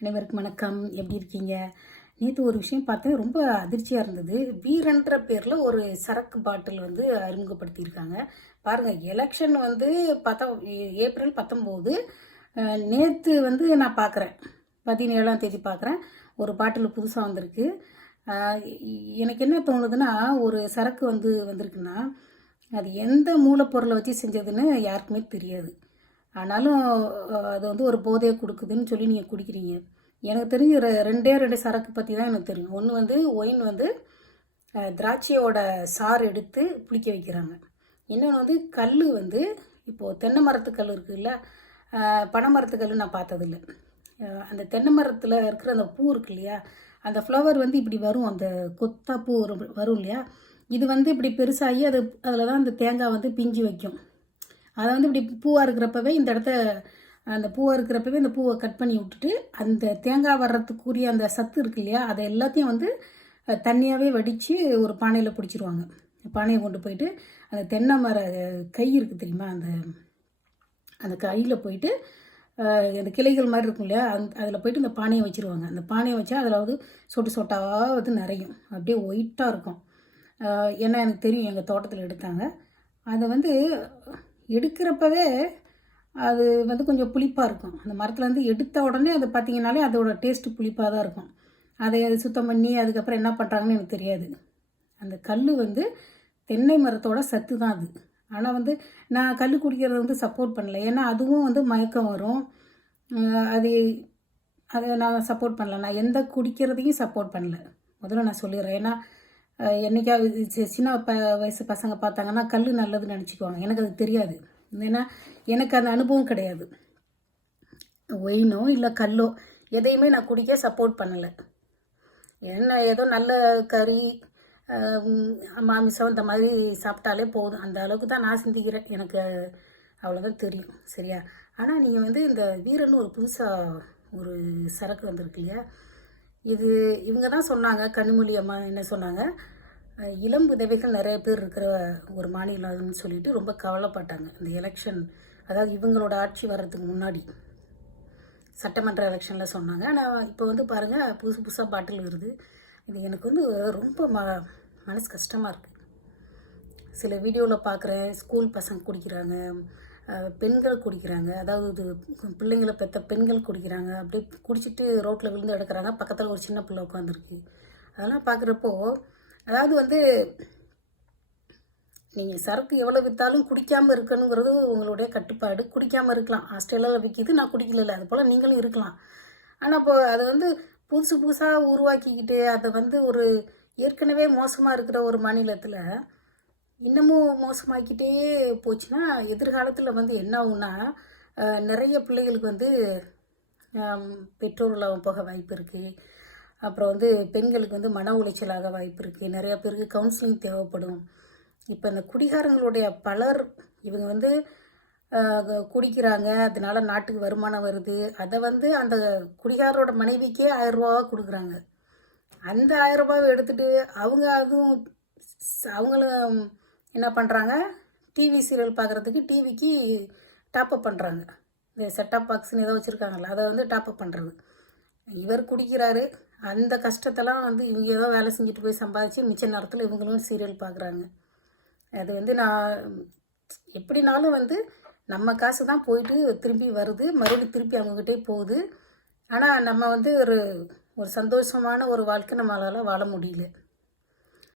அனைவருக்கும் வணக்கம். எப்படி இருக்கீங்க? நேற்று ஒரு விஷயம் பார்த்தேன். ரொம்ப அதிர்ச்சியாக இருந்தது. வீரன்ற பேரில் ஒரு சரக்கு பாட்டில் வந்து அறிமுகப்படுத்தியிருக்காங்க. பாருங்கள் எலெக்ஷன் வந்து பத்த ஏப்ரல் பத்தொம்போது நேற்று வந்து நான் பார்க்குறேன் பதினேழாம் தேதி பார்க்குறேன் ஒரு பாட்டில் புதுசாக வந்திருக்கு. எனக்கு என்ன தோணுதுன்னா ஒரு சரக்கு வந்து வந்திருக்குன்னா அது எந்த மூலப்பொருளை வச்சு செஞ்சதுன்னு யாருக்குமே தெரியாது. ஆனாலும் அது வந்து ஒரு போதையை கொடுக்குதுன்னு சொல்லி நீங்கள் குடிக்கிறீங்க. எனக்கு தெரிஞ்சு ரெ- ரெண்டே ரெண்டு சரக்கு பற்றி தான் எனக்கு தெரியும். ஒன்று வந்து ஒயின் வந்து திராட்சையோட சாறு எடுத்து புளிக்க வைக்கிறாங்க. இன்னொன்று வந்து கல் வந்து இப்போது தென்னை மரத்து கல் இருக்குல்ல பனை மரத்து கல் நான் பார்த்ததில்ல. அந்த தென்னை மரத்தில் இருக்கிற அந்த பூ இருக்கு இல்லையா அந்த ஃப்ளவர் வந்து இப்படி வரும். அந்த கொத்தா பூ வரும் வரும் இல்லையா இது வந்து இப்படி பெருசாகி அது அதில் தான் அந்த தேங்காய் வந்து பிஞ்சு வைக்கும். அதை வந்து இப்படி பூவாக இருக்கிறப்பவே இந்த இடத்த அந்த பூவாக இருக்கிறப்பவே இந்த பூவை கட் பண்ணி விட்டுட்டு அந்த தேங்காய் வர்றதுக்குரிய அந்த சத்து இருக்கு இல்லையா அதை எல்லாத்தையும் வந்து தண்ணியாகவே வடித்து ஒரு பானையில் பிடிச்சிருவாங்க. பானையை கொண்டு போயிட்டு அந்த தென்னை மர கை இருக்குது தெரியுமா அந்த அந்த கையில் போயிட்டு அந்த கிளைகள் மாதிரி இருக்கும் இல்லையா அந்த அதில் போயிட்டு இந்த பானையை வச்சுருவாங்க. அந்த பானையை வச்சா அதில் வந்து சொட்டு சொட்டாக வந்து நிறையும் அப்படியே ஒயிட்டாக இருக்கும். ஏன்னா எனக்கு தெரியும் எங்கள் தோட்டத்தில் எடுத்தாங்க. அதை வந்து எடுக்கிறப்பவே அது வந்து கொஞ்சம் புளிப்பாக இருக்கும். அந்த மரத்துலேருந்து எடுத்த உடனே அது பார்த்தீங்கனாலே அதோட டேஸ்ட்டு புளிப்பாக தான் இருக்கும். அதை சுத்தம் பண்ணி அதுக்கப்புறம் என்ன பண்ணுறாங்கன்னு எனக்கு தெரியாது. அந்த கல் வந்து தென்னை மரத்தோட சத்து தான் அது. ஆனால் வந்து நான் கல் குடிக்கிறத வந்து சப்போர்ட் பண்ணல. ஏன்னா அதுவும் வந்து மயக்கம் வரும். அது அதை நான் சப்போர்ட் பண்ணல. நான் எந்த குடிக்கிறதையும் சப்போர்ட் பண்ணல. முதல்ல நான் சொல்லிடுறேன். ஏன்னா என்றைக்காவது என்னைக்காவது சின்ன ப வயசு பசங்க பார்த்தாங்கன்னா கல் நல்லதுன்னு நினச்சிக்குவாங்க. எனக்கு அது தெரியாது. ஏன்னா எனக்கு அந்த அனுபவம் கிடையாது. ஒயினோ இல்லை கல்லோ எதையுமே நான் குடிக்க சப்போர்ட் பண்ணலை. என்ன ஏதோ நல்ல கறி மாமிசம் இந்த மாதிரி சாப்பிட்டாலே போதும். அந்த அளவுக்கு தான் நான் சிந்திக்கிறேன். எனக்கு அவ்வளோதான் தெரியும். சரியா? ஆனால் நீங்கள் வந்து இந்த வீரன் ஒரு புதுசாக ஒரு சரக்கு வந்திருக்கு இல்லையா? இது இவங்க தான் சொன்னாங்க கனிமொழி அம்மா என்ன சொன்னாங்க இளம் உதவிகள் நிறைய பேர் இருக்கிற ஒரு மாநிலம்னு சொல்லிட்டு ரொம்ப கவலைப்பட்டாங்க. இந்த எலெக்ஷன் அதாவது இவங்களோட ஆட்சி வர்றதுக்கு முன்னாடி சட்டமன்ற எலெக்ஷனில் சொன்னாங்க. ஆனால் இப்போ வந்து பாருங்கள் புதுசு புதுசாக பாட்டில் வருது. இது எனக்கு வந்து ரொம்ப ம மனசு கஷ்டமாக இருக்குது சில வீடியோவில் பார்க்குறேன் ஸ்கூல் பசங்க குடிக்கிறாங்க பெண்கள் குடிக்கிறாங்க. அதாவது பிள்ளைங்களை பெற்ற பெண்கள் குடிக்கிறாங்க. அப்படியே குடிச்சிட்டு ரோட்டில் விழுந்து எடுக்கிறாங்க பக்கத்தில் ஒரு சின்ன பிள்ளை உட்காந்துருக்கு அதெல்லாம் பார்க்குறப்போ அதாவது வந்து நீங்கள் சரக்கு எவ்வளோ விற்றாலும் குடிக்காமல் இருக்கணுங்கிறது உங்களுடைய கட்டுப்பாடு. குடிக்காமல் இருக்கலாம். ஆஸ்திரேலியாவில் விற்கிது நான் குடிக்கல அது போல் நீங்களும் இருக்கலாம். ஆனால் இப்போ அது வந்து புதுசு புதுசாக உருவாக்கிக்கிட்டு அதை வந்து ஒரு ஏற்கனவே மோசமாக இருக்கிற ஒரு மாநிலத்தில் இன்னமும் மோசமாக்கிட்டே போச்சுன்னா எதிர்காலத்தில் வந்து என்ன ஆகும்னா நிறைய பிள்ளைகளுக்கு வந்து பெற்றோர் இல்லாமல் போக வாய்ப்பு இருக்குது அப்புறம் வந்து பெண்களுக்கு வந்து மன உளைச்சலாக வாய்ப்பு இருக்குது நிறையா பேருக்கு கவுன்சிலிங் தேவைப்படும். இப்போ இந்த குடிகாரங்களுடைய பலர் இவங்க வந்து குடிக்கிறாங்க. அதனால நாட்டுக்கு வருமானம் வருது. அதை வந்து அந்த குடிகாரரோட மனைவிக்கே ஆயிரரூபாவாக கொடுக்குறாங்க. அந்த ஆயிரரூபாவை எடுத்துகிட்டு அவங்க அதுவும் அவங்களும் என்ன பண்ணுறாங்க டிவி சீரியல் பார்க்குறதுக்கு டிவிக்கு டாப்அப் பண்ணுறாங்க இந்த செட்டப் பாக்ஸ்னு ஏதோ வச்சுருக்காங்கல்ல அதை வந்து டாப்அப் பண்ணுறது இவர் குடிக்கிறாரு. அந்த கஷ்டத்தெல்லாம் வந்து இவங்க ஏதோ வேலை செஞ்சுட்டு போய் சம்பாதிச்சு மிச்ச நேரத்தில் இவங்களும் சீரியல் பார்க்குறாங்க அது வந்து நான் எப்படினாலும் வந்து நம்ம காசு தான் போயிட்டு திரும்பி வருது. மறுபடியும் திருப்பி அவங்ககிட்டே போகுது. ஆனால் நம்ம வந்து ஒரு ஒரு சந்தோஷமான ஒரு வாழ்க்கை நம்மளால் வாழ முடியல.